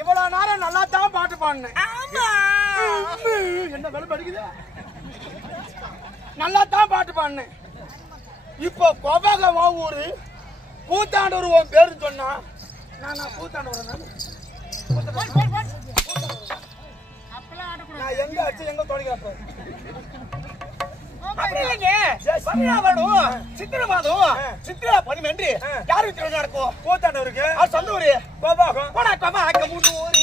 இவ்வளவு நேரம் நல்லா தான் பாட்டு பாடினேன். என்ன வேலை படிக்குது? நல்லா தான் பாட்டு பாடினேன். இப்போ கோபாகவா ஊரு கூத்தாண்டூர் உன் பேரு சொன்னா நான் கூத்தாண்டூர் நான் எங்க அடிச்சு எங்க தொடங்கிறேன். சித்திரை மாதம் சித்திரா பனிமென்று யாரு நடக்கும் கூத்தாண்டூருக்கு சொந்தூரு கோபாகம் கோபாக்க முன்னூறு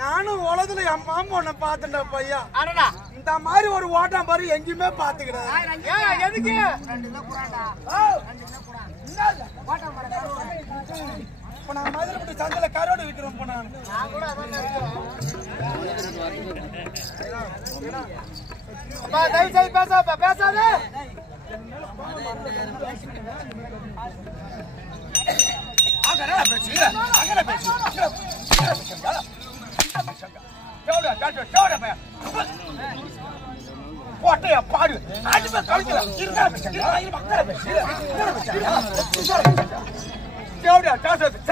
நானும் உலகத்துல என் மாமா ஒண்ணு பாத்துட்ட பையா இந்த மாதிரி ஒரு ஓட்டம் பாரு எங்கேயுமே பாத்துக்கிறேன். இப்ப நான் மதுரை சந்தையில கரோடு விற்கிறோம். தயவு செய்து பேசாத.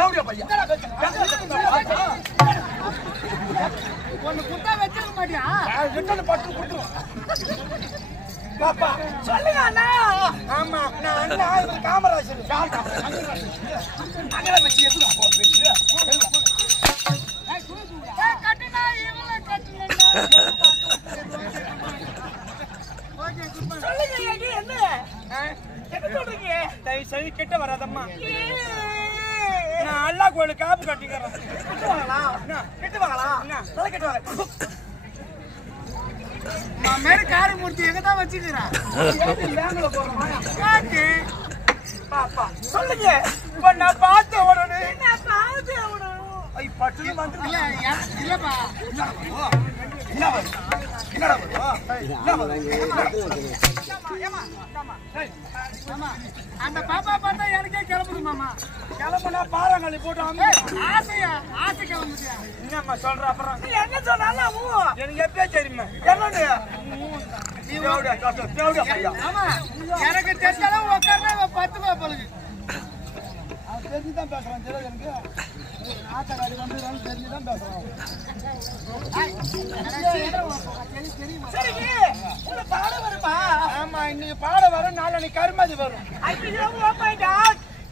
பாடு பையன் ஒண்ணு குத்தா வச்சிருக்க மாட்டியா? ரிட்டர்ன் பட்டு குடுத்துரும். பாப்பா சொல்லுங்க அண்ணா. ஆமா நான் அண்ணா காமராஜர் அங்கே வச்சு எடுத்து கட்டுனா இவங்கள கட்டுனா. சொல்லுங்க ஏடி என்ன? என்ன சொல்றீங்க? தயவு செய்து கிட்ட வராதம்மா. நான் அல்லா கோயிலுக்கு காப்பு கட்டிக்கிறேன். கிட்ட வாங்களா? நல்லா கிட்ட வாங்க. நான் மேல காரமூர்த்தி எங்க தான் வச்சிருக்கேன். பேங்க்ல போறோமா? பாப்பா சொல்லுங்க. இப்ப நான் பார்த்த உடனே நான் பாத்து அவனோ. ஐ பட்டு வந்து இல்ல இல்லப்பா. என்னடா வரும்? அந்த பாப்பா பார்த்தா எனக்கே கிளம்புது மாமா. கிளம்புனா பாறாங்கல்லி போட்டு ஆசையா ஆசை கிளம்புதியா? என்னம்மா சொல்ற அப்புறம் நீ என்ன சொன்னாலும் எனக்கு எப்பயே தெரியுமா? என்னன்னு ஆமா எனக்கு தெரிஞ்சாலும் உட்கார்ந்து 10 ரூபா பழகு. தெரிஞ்சுதான் பேசுறான். தெரியாது எனக்கு ஆட்டக்காரி வந்து தெரிஞ்சுதான் பேசுறான். சரிங்க உங்க பாட வருமா? ஆமா இன்னைக்கு பாட வரும், நாளைக்கு கருமாதி வரும்.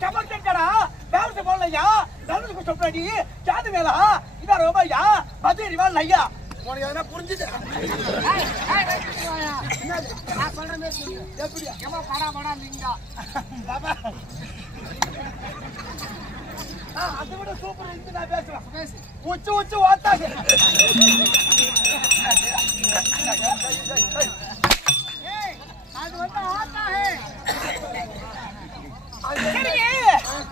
கமக்கடா வேர்த்து போடலையா? நல்லதுக்கு சொல்றடி ஜாதி மேலா இதா ரோபையா பதேரி வா லையா. உனக்கு எதனா புரிஞ்சுது? நான் சொல்ற மாதிரி சொல்லு. எப்படியா? ஏமா படா படா நீங்க பாபா அதை விட சூப்பர் இருந்து நான் பேசுவேன். உச்சு உச்சு ஓத்தாது. அது வந்து ஆத்தா ஹே. சரிங்க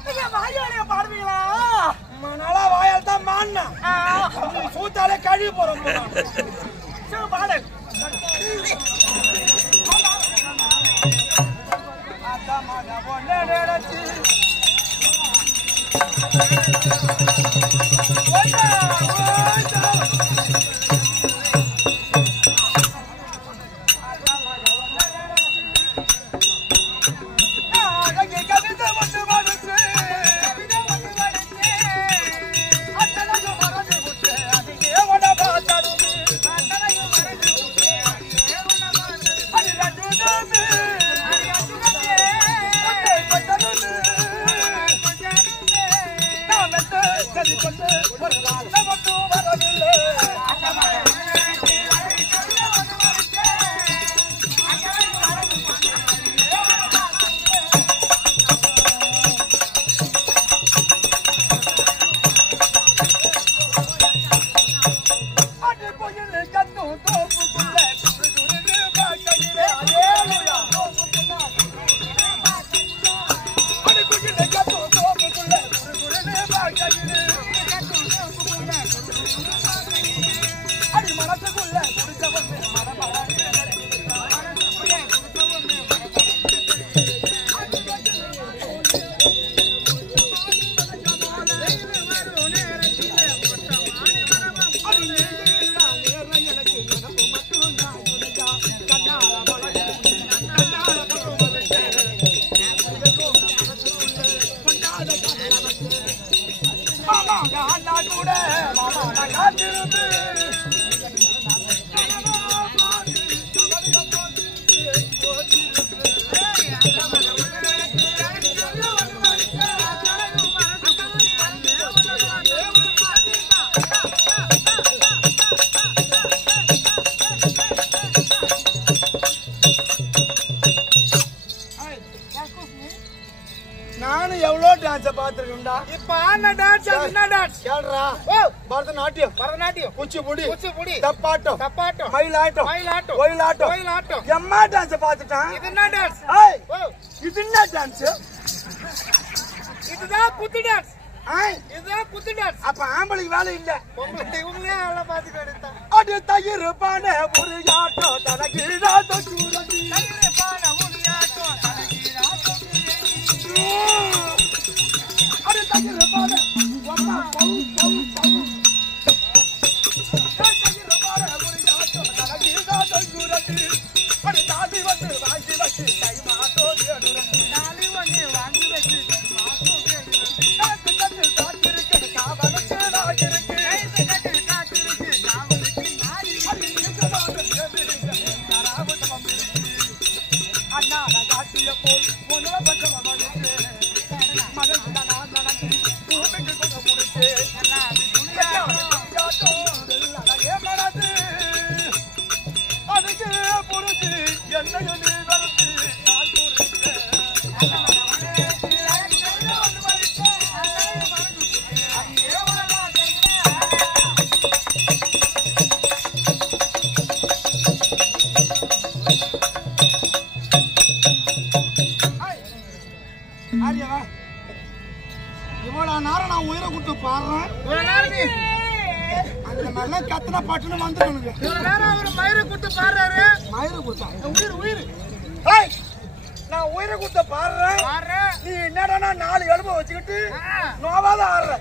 நீங்க வாயாலே பாடுவீங்களா? நல்லா வாயால் தான் மான்னா சூத்தாலே கழுவி போறோம். சரி பாடு. நானும் எவ்வளவு டான்ஸ் பாத்துருக்கேன்டா. இப்ப ஆன டான்ஸ் என்ன டான்ஸ்? கேளுடா. பரதநாட்டியம், பரதநாட்டியம், குச்சிப்புடி, குச்சிப்புடி, தப்பாட்டம், தப்பாட்டம், மயிலாட்டம், மயிலாட்டம், ஒயிலாட்டம், ஒயிலாட்டம். எம்மா டான்ஸ் பாத்துட்டான். இது என்ன டான்ஸ்? ஏய், இது என்ன டான்ஸ்? இதுதான் குத்து டான்ஸ். ஏய், இதுதான் குத்து டான்ஸ். அப்ப ஆம்பளைக்கு வேலை இல்ல. இவங்களே நல்லா பாத்துக்க எடுத்தா. அது தயிர்பான ஒரு ஆட்டம் தனகிடா தொகுரதி. தயிர்பான ஒரு ஆட்டம் தனகிடா தொகுரதி. அது தயிர்பான அம்மா பவு பவு பவு. தயிர்பான ஒரு ஆட்டம் தனகிடா தொகுரதி. அது தாதி வந்து வாங்கி வச்சு கை மாட்டோ தேடுறதி. தாலி வந்து வாங்கி வச்சு கை மாட்டோ தேடுறதி. காத்து காத்து காத்திருக்கு காவலுக்கு நாகிருக்கு. கைது கட்டு காத்து கத்தனை பட்டுன்னு வந்துடுங்க. அவரு மயிரை குத்து பாடுறாரு. மயிரை குத்தா உயிர் நான் உயிரை குத்த பாடுறேன். நீ என்னடா 4 எலும்பை வச்சுக்கிட்டு நோவாத ஆடுற.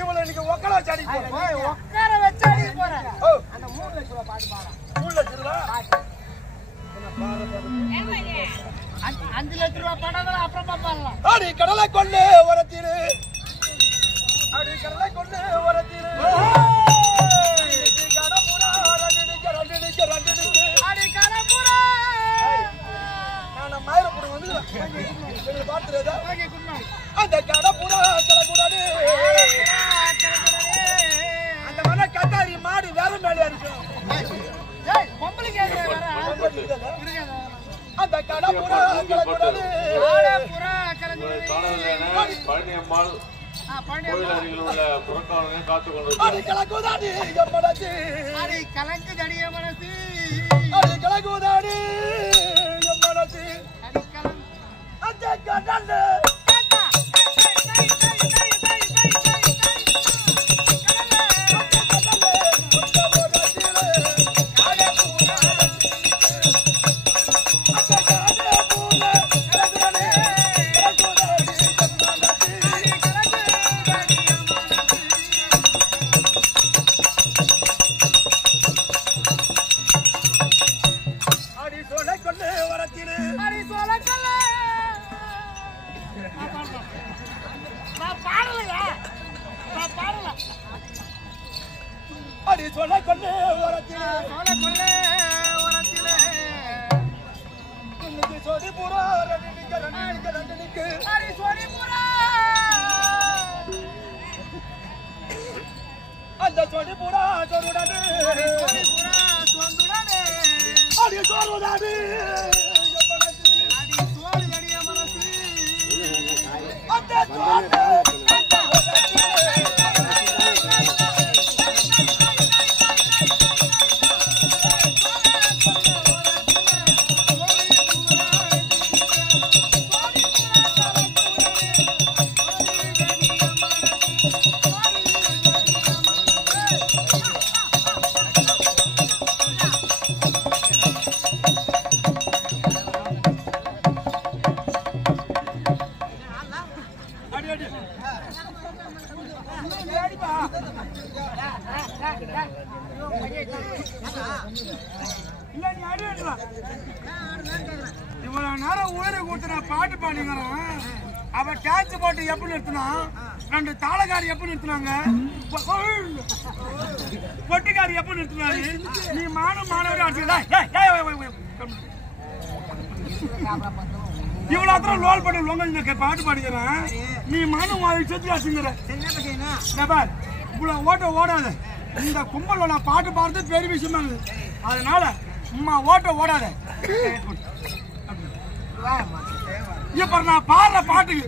இவளை இன்னைக்கு உட்கார வச்சு அடிக்க போறேன். உட்கார வச்சு அடிக்க போறேன். அந்த 3 லட்சம் ரூபாய் பாட்டு பாடுறேன். 3 லட்சம் ரூபாய் 5 லட்சம் ரூபாய் படம் அப்புறமா பாடலாம். அடி கடலை கொண்டு வரத்திரு, அடி கடலை கொண்டு வரத்திரு, கடப்புறா ரெண்டு அடி கடப்புறா. நான் மயிரப்புறம் வந்து பார்த்துறதா அந்த கடப்புறா கிளக்கூடாது. அந்த மன கத்தாரி மாடு வேற மேலே இருக்கும். அந்த கடப்புறா கிளக்கூடாது. பழனியம்மாள் கோயில் அருகில் உள்ள புறக்காவலனை காத்துக் கொண்டு அடி கிளக்கூதாடி எம்மனது, அடி கலங்குதடி மனசு, அடி கிளக்கூதாடி எம்மனது, அடி கலங்கு அந்த கடல்ல அடி சொல்ல கொண்டு வரத்திலே இன்னைக்கு சொடி புறா ரெண்டு நிக்கு அடி சோனி புறா, அந்த சொடி புறா சொருடாது, சோனி புறா சொந்துடனே, அடி சொருடாது அடி சோறுதடி மனசு, அந்த சொருடாது. இவ்வளவு நேரம் உயிரை கொடுத்து நான் பாட்டு பாடிங்கிறேன். அவ டான்ஸ் போட்டு எப்படி நிறுத்தினா, 2 தாளக்காரி எப்படி நிறுத்தினாங்க, பொட்டிக்காரி எப்படி நிறுத்தினாரு. நீ மாணவர் அடிச்சுடா இவ்வளவு அப்புறம் லோல் பண்ணி லொங்க பாட்டு பாடிக்கிறேன். நீ சுத்தி அடிச்சுங்கிற இவ்வளவு ஓட்ட ஓடாத. இந்த கும்பல் நான் பாட்டு பாடுறது பெரிய விஷயமா இருக்குது. அதனால அம்மா ஓட்ட ஓடாத. இப்ப நான் பாடுற பாட்டுக்கு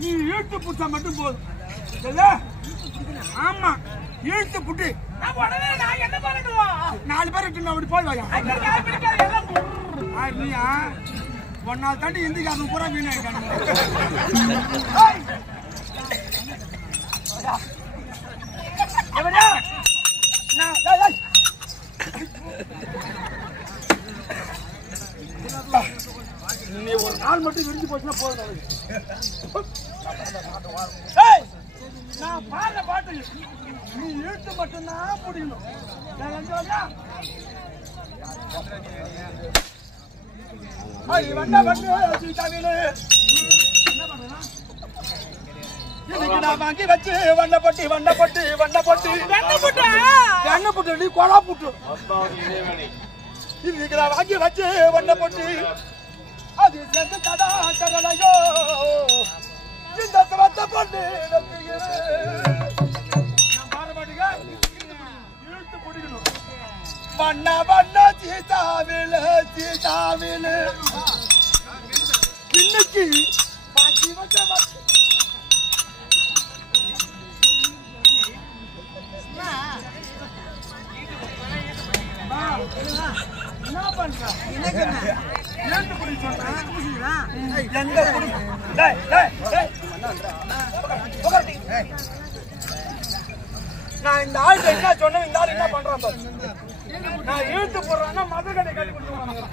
நீ இழுத்து புட்டா மட்டும் போதும். ஆமா, இழுத்து புட்டு நான் என்ன பண்ணணும்? 4 பேர் இட்டு அப்படி போய் வாயா. நீயா 1 நாள் தாண்டி இந்திக்காரன் பூரா வீணாயிட்டாங்க. நீ ஒரு நாள் மட்டும் விரிஞ்சு போச்சுன்னா போதும். நான் பாடுற பாட்டு நீ இழுத்து மட்டும்தான் முடியணும். வாங்கி வச்சு வண்ண பொட்டி கொலா புட்டு இன்னைக்கு நான் வாங்கி வச்சு வண்ண பொட்டி அது சேர்ந்து கதா கடலையோ இந்த சமத்த பொண்ணு பாட மாட்டீங்க. இழுத்து பிடிக்கணும். வண்ண வண்ண சீதாவில் இன்னைக்கு பாக்கி வச்ச என்ன பண்ற? நான் இந்த ஆள் என்ன சொன்ன இந்த ஆள் என்ன பண்றான் பாரு. நான் இழுத்து போடுறேன்னா மதுக்கடை கட்டி கொடுத்துருவாங்க.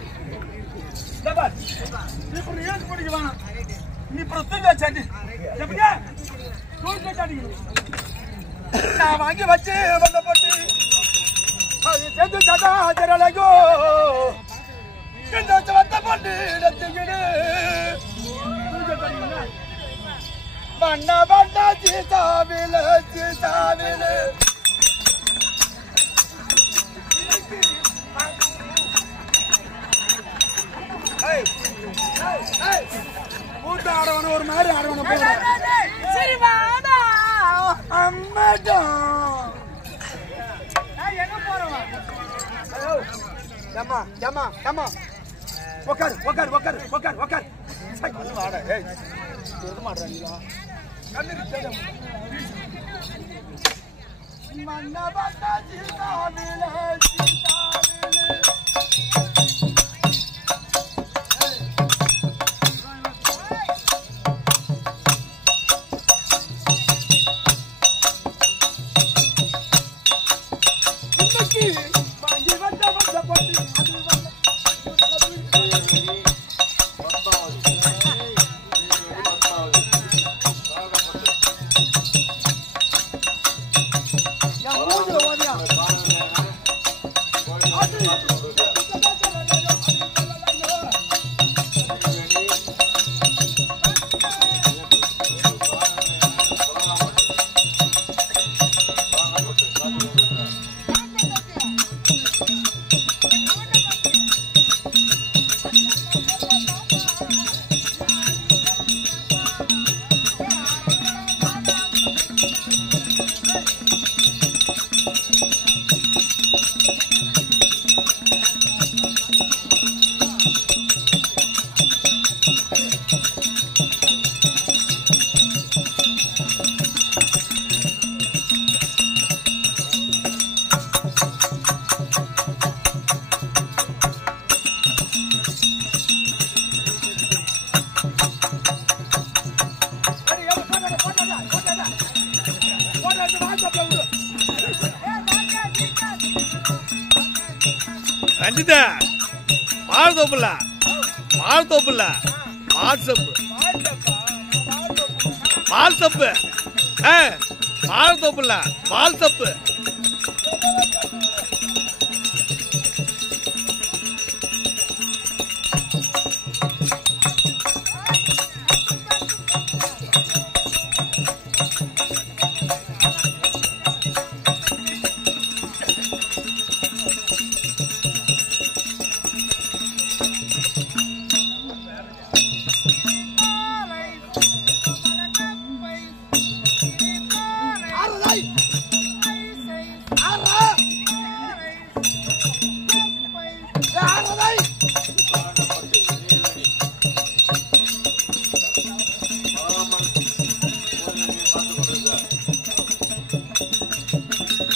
இப்படி இழுத்து பிடிக்க வேணாம். நீ பிரஸ்துங்க சாட்டி எப்படியா தூக்க சாட்டிக்கணும். நான் வாங்கி வச்சு வந்த போட்டு அது சேர்த்து சாட்டா தெரியலையோ இந்த வந்த போட்டு எடுத்துக்கிடு வண்ண வண்ண சீதாவில சீதாவில மூத்த ஆடவன ஒரு மாதிரி ஆடவன சரி வாடா அம்மாடா எங்க போறவன் ஏமா ஏமா ஏமா உக்கார் உக்கார் உக்கார் உக்கார் உக்கார் வாடா ஏய் சொல்ல மாட்டறீங்களா மன்ன பட்டா சீதாவில ரஞ்சிதா மார்தோப்புல மார்தோப்புல வாட்ஸ்அப் வாட்ஸ்அப் மார்தோப்புல வாட்ஸ்அப்